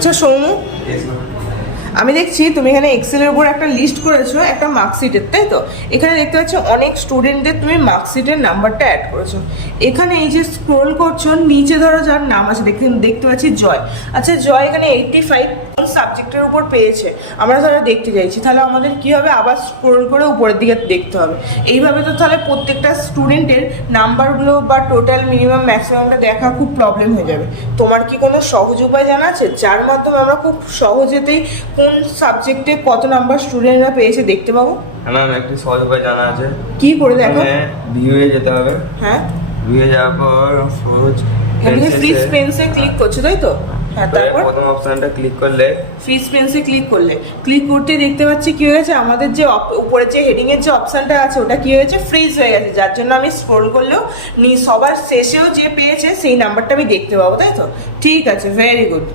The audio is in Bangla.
আচ্ছা সৌমু, আমি দেখছি তুমি এখানে এক্সেলের উপর একটা লিস্ট করেছো একটা মার্কশিটের, তাই তো? এখানে দেখতে পাচ্ছি অনেক স্টুডেন্টদের তুমি মার্কশিটের নাম্বারটা অ্যাড করেছো। এখানে এই যে স্ক্রোল করছো নিচে ধরো যার নাম আছে দেখতে পাচ্ছি জয়। আচ্ছা জয় এখানে 85 কোন সাবজেক্টের উপর পেয়েছে আমরা তাহলে দেখতে চাইছি, তাহলে আমাদের কি হবে, আবার স্ক্রোল করে উপরের দিকে দেখতে হবে। এইভাবে তো তাহলে প্রত্যেকটা স্টুডেন্টের নাম্বারগুলো বা টোটাল মিনিমাম ম্যাক্সিমামটা দেখা খুব প্রবলেম হয়ে যাবে। তোমার কি কোনো সহজ উপায় জানা আছে যার মাধ্যমে আমরা খুব সহজেতেই কোন সাবজেক্টে কত নাম্বার স্টুডেন্টরা পেয়েছে দেখতে পাবো? হ্যাঁ ম্যাম, একটি সহজ উপায় জানা আছে। কি করে দেখো? ভিউয়ে যেতে হবে। হ্যাঁ, ভিউয়ে যাওয়ার পর সহজ ফ্রি স্পেন্সে ক্লিক করছো, তাই তো? হ্যাঁ, তারপর প্রথম অপশনটা ক্লিক করলে ফ্রি স্পেন্সে ক্লিক করতে দেখতে পাচ্ছি কি হয়েছে, আমাদের যে উপরে যে হেডিং এর যে অপশনটা আছে ওটা কি হয়েছে, ফ্রিজ হয়ে গেছে, যার জন্য আমি স্ক্রোল করলেও সবার শেষেও যে পেয়েছে সেই নাম্বারটা আমি দেখতে পাবো, তাই তো? ঠিক আছে, ভেরি গুড।